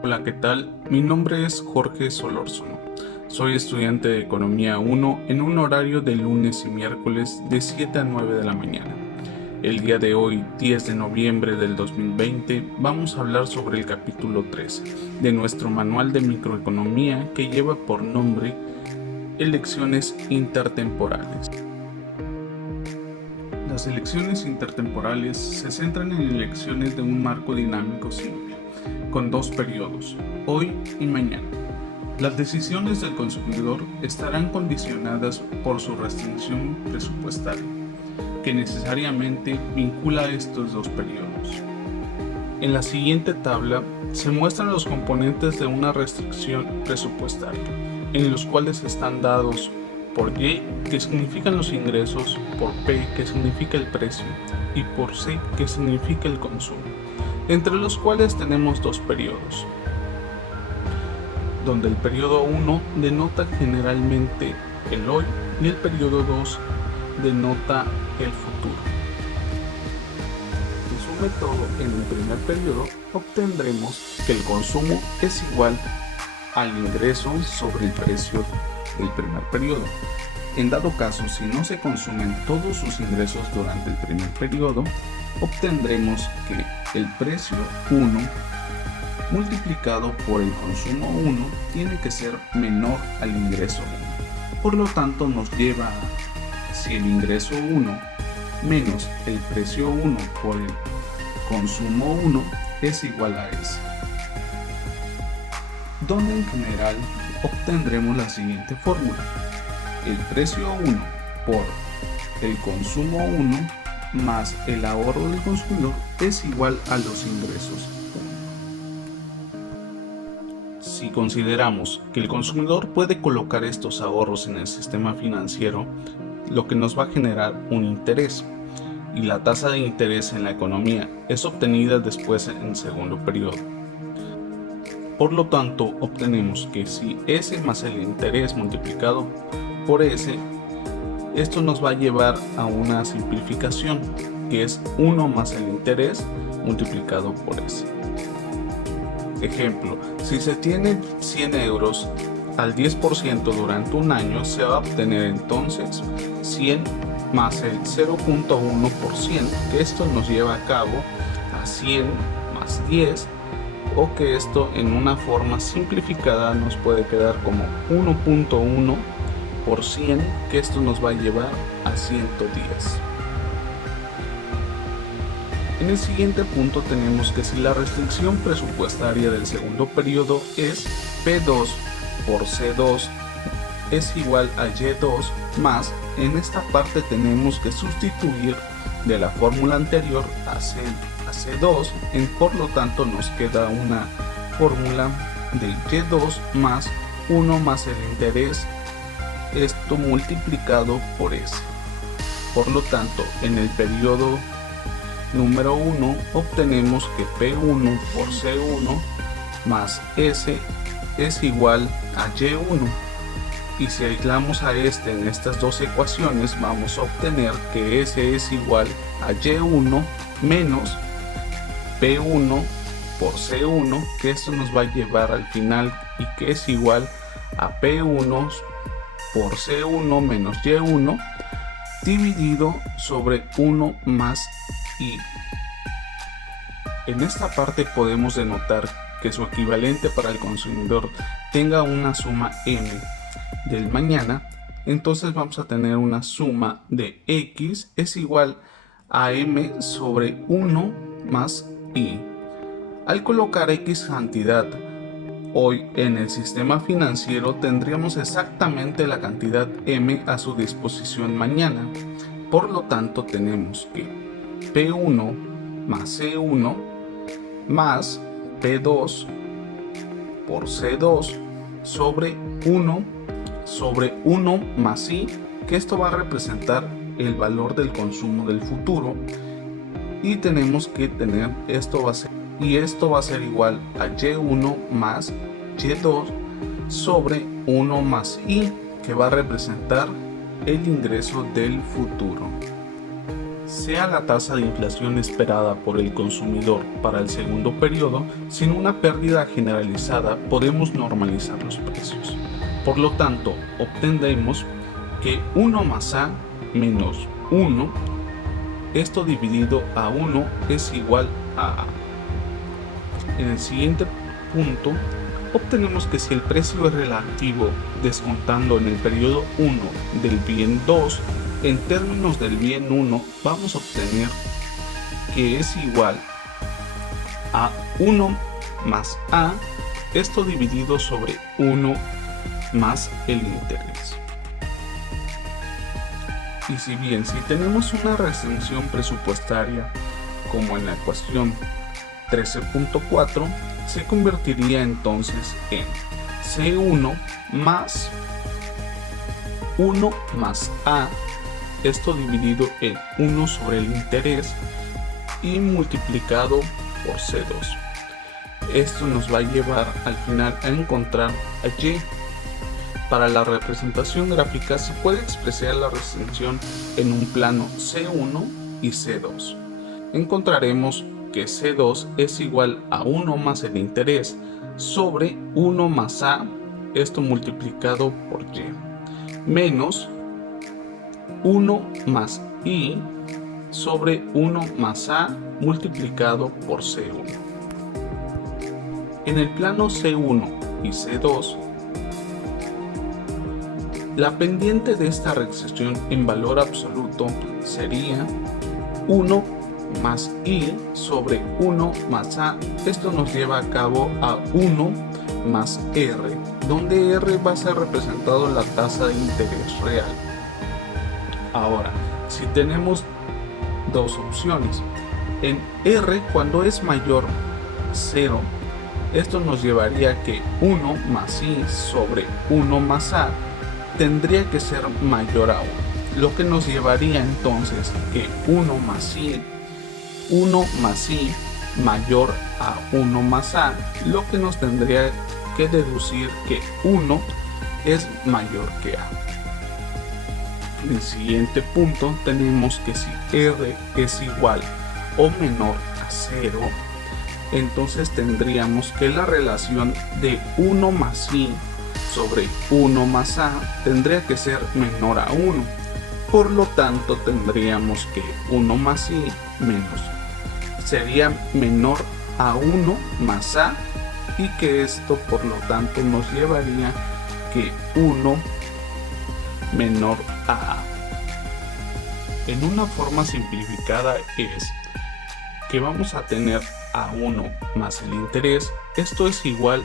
Hola, ¿qué tal? Mi nombre es Jorge Solórzano. Soy estudiante de Economía 1 en un horario de lunes y miércoles de 7 a 9 de la mañana. El día de hoy, 10 de noviembre del 2020, vamos a hablar sobre el capítulo 3 de nuestro manual de microeconomía que lleva por nombre Elecciones intertemporales. Las elecciones intertemporales se centran en elecciones de un marco dinámico simple, con dos periodos, hoy y mañana. Las decisiones del consumidor estarán condicionadas por su restricción presupuestaria, que necesariamente vincula estos dos periodos. En la siguiente tabla se muestran los componentes de una restricción presupuestaria, en los cuales están dados por Y, que significan los ingresos, por P, que significa el precio, y por C, que significa el consumo, entre los cuales tenemos dos periodos, donde el periodo 1 denota generalmente el hoy y el periodo 2 denota el futuro. En su método, en el primer periodo, obtendremos que el consumo es igual al ingreso sobre el precio del primer periodo. En dado caso, si no se consumen todos sus ingresos durante el primer periodo, obtendremos que el precio 1 multiplicado por el consumo 1 tiene que ser menor al ingreso 1. Por lo tanto, nos lleva a, si el ingreso 1 menos el precio 1 por el consumo 1 es igual a ese, donde en general obtendremos la siguiente fórmula: el precio 1 por el consumo 1 más el ahorro del consumidor es igual a los ingresos 1. Si consideramos que el consumidor puede colocar estos ahorros en el sistema financiero, lo que nos va a generar un interés, y la tasa de interés en la economía es obtenida después en el segundo periodo. Por lo tanto, obtenemos que si S más el interés multiplicado por S, esto nos va a llevar a una simplificación, que es 1 más el interés multiplicado por S. Ejemplo, si se tiene 100 euros al 10% durante un año, se va a obtener entonces 100 más el 0.1%, que esto nos lleva a cabo a 100 más 10, o que esto en una forma simplificada nos puede quedar como 1.1 por 100, que esto nos va a llevar a 110. En el siguiente punto tenemos que si la restricción presupuestaria del segundo periodo es P2 por C2 es igual a Y2 más, en esta parte tenemos que sustituir de la fórmula anterior a C2, por lo tanto nos queda una fórmula de Y2 más 1 más el interés, esto multiplicado por S. Por lo tanto, en el periodo número 1 obtenemos que P1 por C1 más S es igual a Y1. Y si aislamos a este en estas dos ecuaciones, vamos a obtener que S es igual a Y1 menos P1 por C1, que esto nos va a llevar al final y que es igual a P1 por C1 menos Y1 dividido sobre 1 más I. En esta parte podemos denotar que su equivalente para el consumidor tenga una suma M del mañana, entonces vamos a tener una suma de X es igual a M sobre 1 más I. Al colocar X cantidad hoy en el sistema financiero, tendríamos exactamente la cantidad M a su disposición mañana. Por lo tanto, tenemos que P1 más C1 más P2 por C2 sobre 1 más I, que esto va a representar el valor del consumo del futuro, y tenemos que tener esto va a ser igual a Y1 más Y2 sobre 1 más I, que va a representar el ingreso del futuro. sea la tasa de inflación esperada por el consumidor para el segundo periodo, sin una pérdida generalizada podemos normalizar los precios. Por lo tanto, obtendremos que 1 más A menos 1, esto dividido a 1 es igual a A. En el siguiente punto, obtenemos que si el precio es relativo descontando en el periodo 1 del bien 2, en términos del bien 1 vamos a obtener que es igual a 1 más A, esto dividido sobre 1 más el interés. Y si bien si tenemos una restricción presupuestaria como en la ecuación 13.4, se convertiría entonces en C1 más 1 más A, esto dividido en 1 sobre el interés y multiplicado por C2. Esto nos va a llevar al final a encontrar a Y. Para la representación gráfica se puede expresar la restricción en un plano C1 y C2. Encontraremos que C2 es igual a 1 más el interés sobre 1 más A, esto multiplicado por Y, menos 1 más I sobre 1 más A multiplicado por C1. En el plano C1 y C2, la pendiente de esta restricción en valor absoluto sería 1 más I sobre 1 más A. Esto nos lleva a cabo a 1 más R, donde R va a ser representado la tasa de interés real. Ahora, si tenemos dos opciones, en R cuando es mayor 0, esto nos llevaría a que 1 más I sobre 1 más A tendría que ser mayor a 1, lo que nos llevaría entonces que 1 más I mayor a 1 más A, lo que nos tendría que deducir que 1 es mayor que A. En el siguiente punto tenemos que si R es igual o menor a 0, entonces tendríamos que la relación de 1 más I sobre 1 más A tendría que ser menor a 1. Por lo tanto tendríamos que 1 más I menos sería menor a 1 más A, y que esto por lo tanto nos llevaría que 1 menor a A. En una forma simplificada es que vamos a tener a 1 más el interés, esto es igual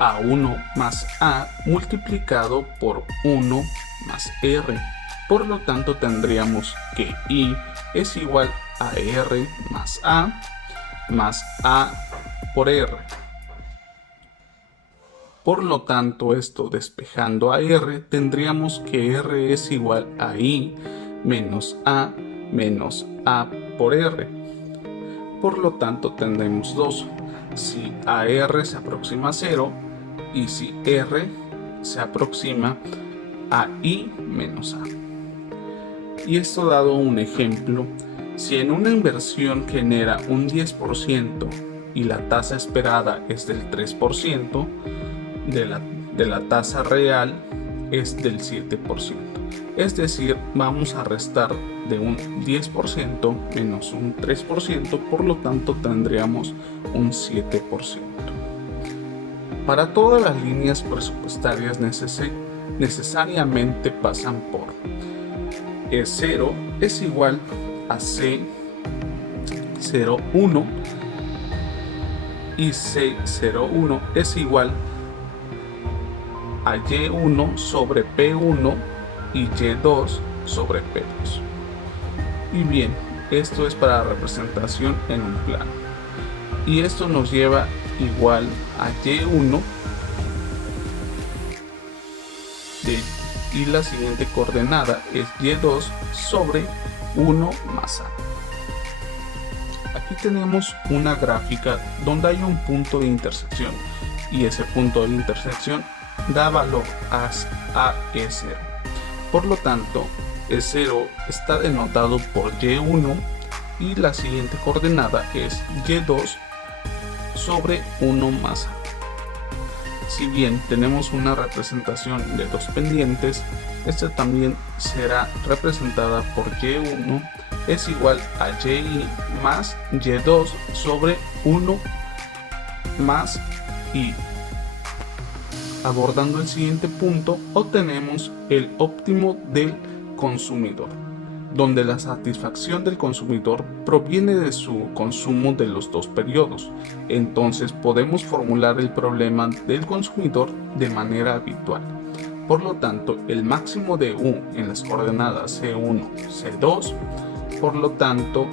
a 1 más A multiplicado por 1 más R. Por lo tanto tendríamos que I es igual a R más A por R. Por lo tanto, esto despejando a R, tendríamos que R es igual a I menos A por R. Por lo tanto, tendremos 2. Si AR se aproxima a 0 y si R se aproxima a I menos A. Y esto dado un ejemplo, si en una inversión genera un 10% y la tasa esperada es del 3%, de la tasa real es del 7%. Es decir, vamos a restar de un 10% menos un 3%, por lo tanto tendríamos un 7%. Para todas las líneas presupuestarias necesariamente pasan por E0 es igual a C01 y C01 es igual a Y1 sobre P1 y Y2 sobre P2. Y bien, esto es para representación en un plano. Y esto nos lleva igual a Y1 y la siguiente coordenada es Y2 sobre 1 más A. Aquí tenemos una gráfica donde hay un punto de intersección y ese punto de intersección da valor a E0. Por lo tanto, E0 está denotado por Y1 y la siguiente coordenada es Y2 sobre 1 más A. Si bien tenemos una representación de dos pendientes, esta también será representada por Y1 es igual a Y más Y2 sobre 1 más I. Abordando el siguiente punto, obtenemos el óptimo del consumidor, donde la satisfacción del consumidor proviene de su consumo de los dos periodos. Entonces podemos formular el problema del consumidor de manera habitual. Por lo tanto, el máximo de U en las coordenadas C1, C2, por lo tanto,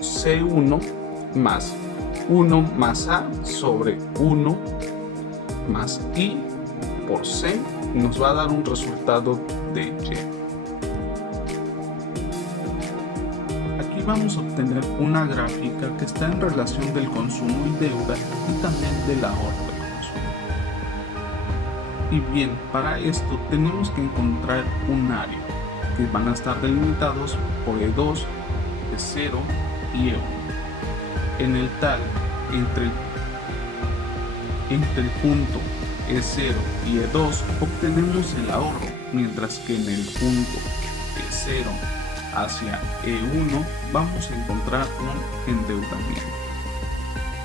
C1 más 1 más A sobre 1 más I por C nos va a dar un resultado de Y. Aquí vamos a obtener una gráfica que está en relación del consumo y deuda y también del ahorro de consumo. Y bien, para esto tenemos que encontrar un área que van a estar delimitados por E2, E0 y E1. En el tal, entre el punto E0 y E2 obtenemos el ahorro, mientras que en el punto E0 hacia E1 vamos a encontrar un endeudamiento.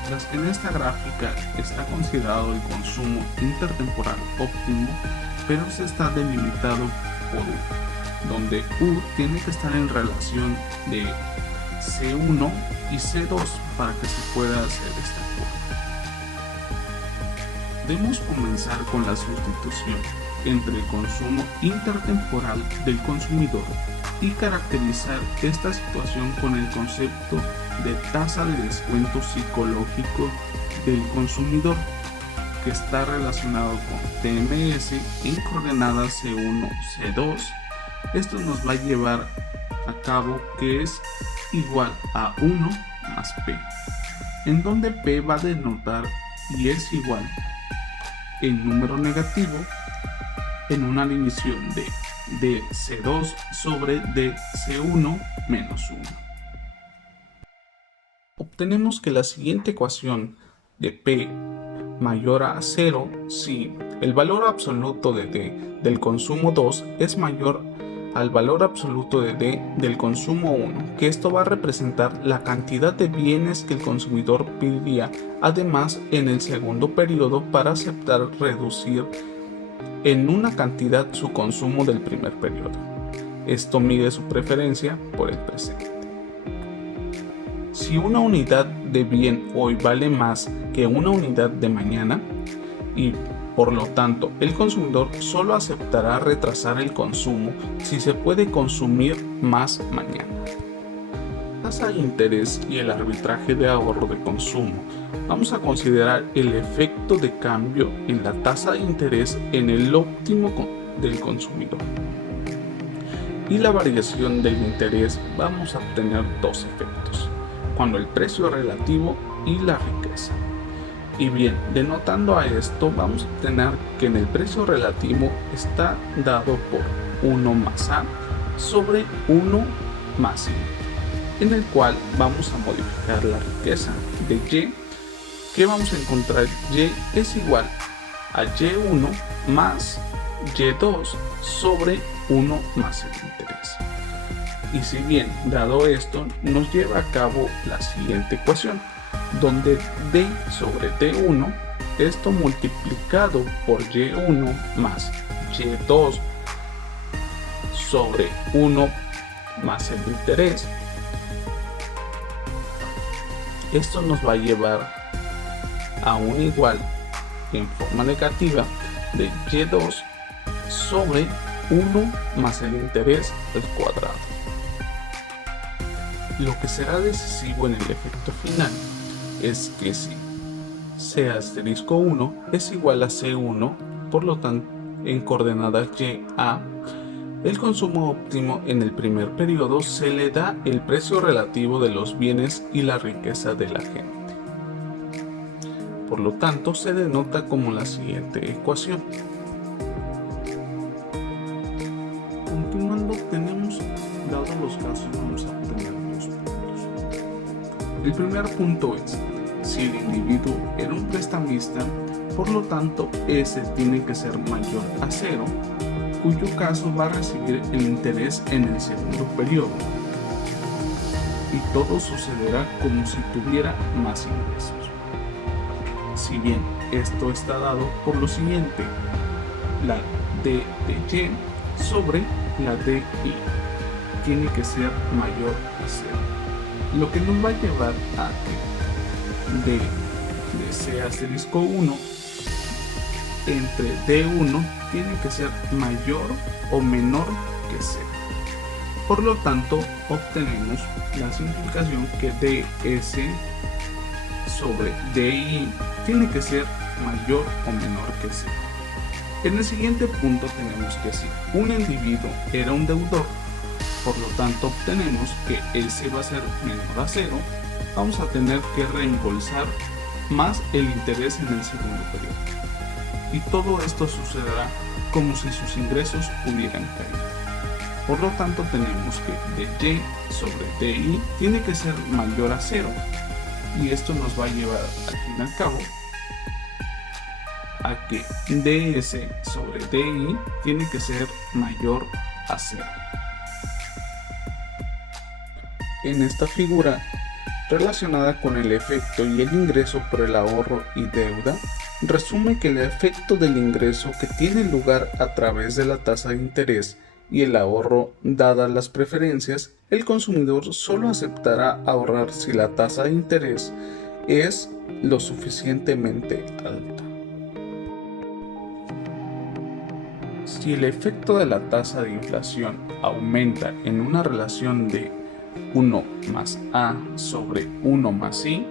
Mientras que en esta gráfica está considerado el consumo intertemporal óptimo, pero se está delimitado por U, donde U tiene que estar en relación de C1 y C2 para que se pueda hacer esta curva. Debemos comenzar con la sustitución entre el consumo intertemporal del consumidor y caracterizar esta situación con el concepto de tasa de descuento psicológico del consumidor, que está relacionado con TMS en coordenadas C1, C2. Esto nos va a llevar a cabo que es igual a 1 más P, en donde P va a denotar y es igual el número negativo en una división de DC2 sobre DC1 menos 1. Obtenemos que la siguiente ecuación de P mayor a 0 si el valor absoluto de D del consumo 2 es mayor al valor absoluto de D del consumo 1, que esto va a representar la cantidad de bienes que el consumidor pediría además en el segundo periodo para aceptar reducir en una cantidad su consumo del primer periodo. Esto mide su preferencia por el presente. Si una unidad de bien hoy vale más que una unidad de mañana y por lo tanto el consumidor solo aceptará retrasar el consumo si se puede consumir más mañana. Tasa de interés y el arbitraje de ahorro de consumo. Vamos a considerar el efecto de cambio en la tasa de interés en el óptimo del consumidor. Y la variación del interés vamos a obtener dos efectos, cuando el precio relativo y la riqueza. Y bien, denotando a esto, vamos a obtener que en el precio relativo está dado por 1 más A sobre 1 más I, en el cual vamos a modificar la riqueza de Y, que vamos a encontrar Y es igual a Y1 más Y2 sobre 1 más el interés. Y si bien, dado esto, nos lleva a cabo la siguiente ecuación, donde D sobre T1, esto multiplicado por Y1 más Y2 sobre 1 más el interés, esto nos va a llevar a un igual en forma negativa de Y2 sobre 1 más el interés al cuadrado. Lo que será decisivo en el efecto final es que si C asterisco 1 es igual a C1, por lo tanto en coordenadas Y a, el consumo óptimo en el primer periodo se le da el precio relativo de los bienes y la riqueza de la gente. Por lo tanto se denota como la siguiente ecuación. Continuando, tenemos El primer punto es, si el individuo era un prestamista, por lo tanto S tiene que ser mayor a 0, cuyo caso va a recibir el interés en el segundo periodo. Y todo sucederá como si tuviera más ingresos. Si bien esto está dado por lo siguiente, la D de Y sobre la de I tiene que ser mayor a 0, lo que nos va a llevar a que D de C asterisco 1 entre D1 tiene que ser mayor o menor que 0. Por lo tanto, obtenemos la simplificación que ds sobre di tiene que ser mayor o menor que 0. En el siguiente punto tenemos que si un individuo era un deudor, por lo tanto obtenemos que S va a ser menor a 0, vamos a tener que reembolsar más el interés en el segundo periodo. Y todo esto sucederá como si sus ingresos hubieran caído. Por lo tanto tenemos que dy sobre di tiene que ser mayor a 0, y esto nos va a llevar al fin y al cabo a que ds sobre di tiene que ser mayor a 0. En esta figura relacionada con el efecto y el ingreso por el ahorro y deuda, resume que el efecto del ingreso que tiene lugar a través de la tasa de interés y el ahorro, dadas las preferencias, el consumidor solo aceptará ahorrar si la tasa de interés es lo suficientemente alta. Si el efecto de la tasa de inflación aumenta en una relación de 1 más A sobre 1 más I,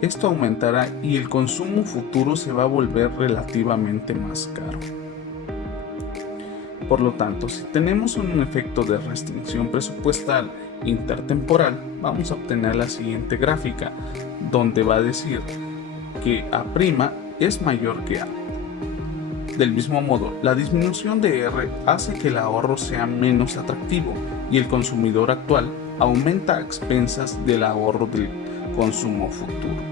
esto aumentará y el consumo futuro se va a volver relativamente más caro. Por lo tanto, si tenemos un efecto de restricción presupuestal intertemporal, vamos a obtener la siguiente gráfica, donde va a decir que A' es mayor que A. Del mismo modo, la disminución de R hace que el ahorro sea menos atractivo y el consumidor actual aumenta a expensas del ahorro del consumo futuro.